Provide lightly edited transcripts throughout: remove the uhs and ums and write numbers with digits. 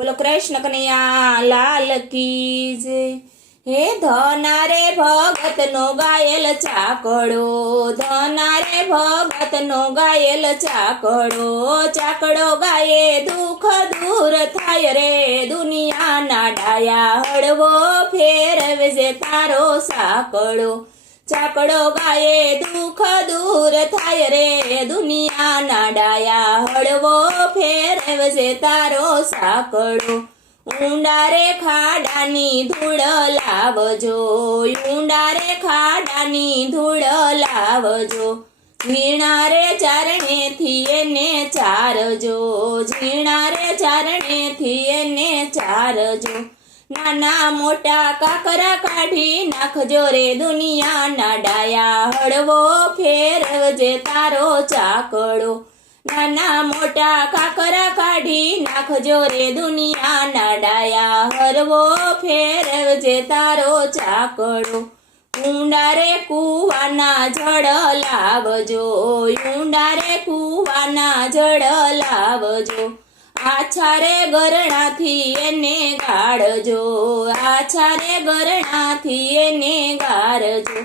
बोलो कृष्ण कन्हैया लाल की जय। हे धना रे भगत नो गायेल चाकड़ो, धना रे भगत नो गायेल चाकड़ो, चाकड़ो गाये दुख दूर थाय रे, दुनिया ना डाया हड़वो फेरवे जे तारो साकड़ो, चाकड़ो गाये दुख दूर थाय रे, दुनिया ना डाया हड़वो फेरवे जे तारो साकड़ो। ऊंडा रे खाडानी धूळ लावजो, ऊंडा रे खाडानी धूळ लावजो, झीणा रे चारणे थी એને ચારજો, ઝીણા રે ચારણે થી એને ચારજો, નાના મોટા કાકરા કાઢી નાખજો રે, દુનિયાના ડાયા હળવો ફેરવજે તારો ચાકડો, નાના મોટા કાકરા કાઢી નાખજો રે, દુનિયાના ડાયા હળવો ફેરવજે તારો ચાકડો। ઊંડા રે કુવાના જળ લાવજો, ઊંડા રે કુવાના જળ લાવજો, આછા રે ગરણાથી એને ગાળજો, આછા રે ગરણાથી એને ગાળજો,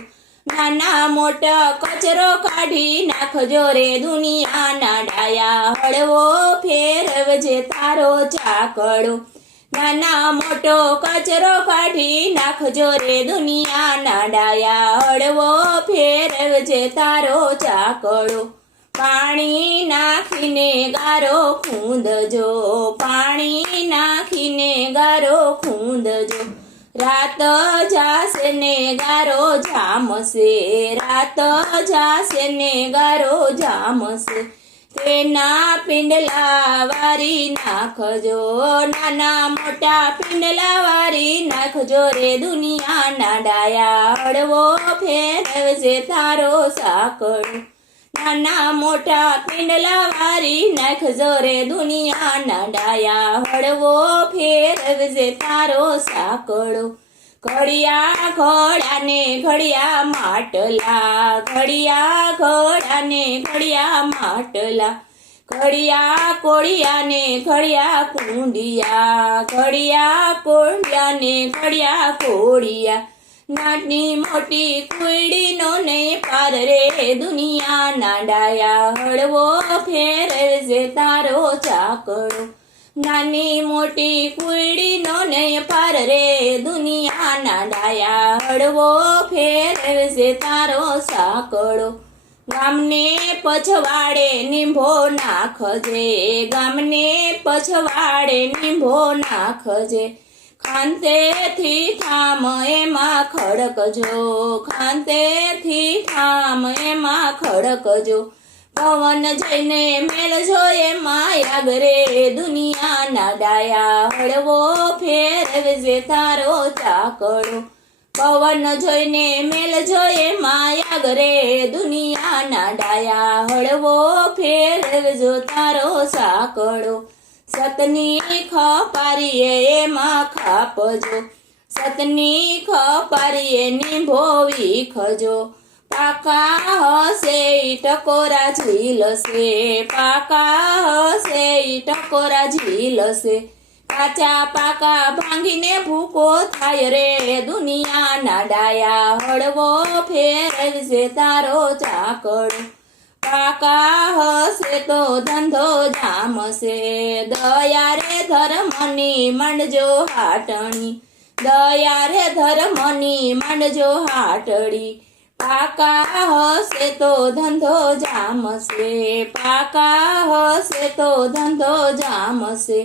નાના મોટા કચરો કાઢી નાખજો રે, દુનિયાના ડાયા હળવો ફેરવજે તારો ચાકડો, નાના મોટો કચરો કાઢી નાખજો રે, દુનિયાના ડાયા હળવો ફેરવજે તારો ચાકડો। પાણી નાખીને ગારો ખૂંદજો, પાણી નાખીને ગારો ખૂંદજો, રાત જાશે ને ગારો જામશે, રાત જાશે ને ગારો જામશે, તેના પિંડલા વારી નાખજો, નાના મોટા પિંડલા વારી નાખજો રે, દુનિયાના ડાયા હળવો ફેરવજે તારો સાકડો, નાના મોટા પિંડલા વારી નાખજો રે, દુનિયાના ડાયા હળવો ફેરવજે તારો સાકડો। ઘડિયા ઘોડાને ઘડિયા માટલા, ઘડિયા ઘોડાને ઘડિયા માટલા, ઘડિયા કોળિયાને ઘડિયા કુંડિયા, ઘડિયા કોળિયાને ઘડિયા કોળિયા, નાની મોટી કુંડીનો ને પાર રે, દુનિયાના ડાયા હળવો ફેરવજે તારો ચાકડો, નાની મોટી કુંડીનો ને પાર રે, દુનિયાના ડાયા હળવો ફેરવજે તારો સાકડો। ગામને પછવાડે નીંભો નાખજે, ગામને પછવાડે નીંભો નાખજે, ખાંતેથી ઠામ એમાં ખડકજો, ખાંતેથી ઠામ એમાં ખડકજો, પવન જઈને મેળજો એમાં આગરે, દુનિયાના ડાયા હળવો ફેરવજે તારો ચાકડો, પવન જોઈને મેળજો એમાં આગરે, દુનિયાના ડાયા હળવો ફેરવજો તારો સાકડો। સતની ખપારીએ એમાં ખાપજો, સતની ખપારીએ નીંભો વીખજો, પાકા હશે ટકોરા ઝીલશે, પાકા હશે ટકોરા ઝીલશે, કાચા પાકા ભાંગીને ભૂકો થાય રે, દુનિયાના ડાયા હળવો ફેરવજે તારો ચાકડો, પાકા હશે તો ધંધો જામશે, દયા રે ધર્મની માંડજો હાટણી, દયા રે ધર્મની માંડજો હાટડી, પાકા હશે તો ધંધો જામશે, પાકા હશે તો ધંધો જામશે,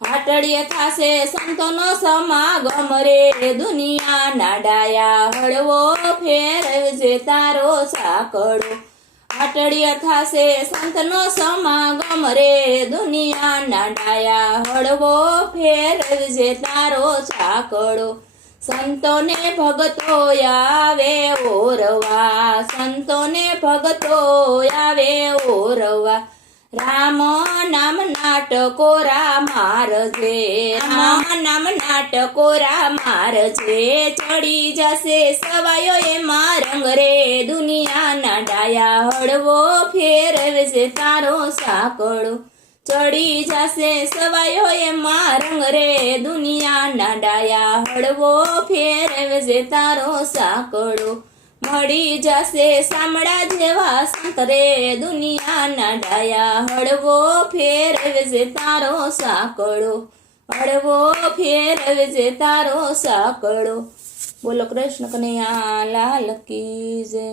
હાટડીએ થાશે સંતોનો સમાગમ રે, દુનિયાના ડાયા હળવો ફેરવજે તારો સાકડો, હાટડીએ થાશે સંતનો સમાગમ રે, દુનિયાના ડાયા હળવો ફેરવજે તારો સાકડો। સંતોને ભગતો આવે ઓરવા, સંતોને ભગતો આવે ઓરવા, રામ નામ નાટકોરા મારજે, રામ નામ નાટકોરા મારજે, ચડી જશે સવાયો એમાં રંગ રે, દુનિયાના ડાયા હળવો ફેરવજે તારો સાકડો, ચડી જાશે સવાયો એમાં રંગ રે દુનિયાના ડાયા હળવો ફેરવજે તારો સાકડો મળી જાશે સામડા જેવા સંત રે દુનિયાના ડાયા હળવો ફેરવજે તારો સાકડો હળવો ફેરવજે તારો સાકડો. બોલો કૃષ્ણ કનૈયા લાલ કી જય.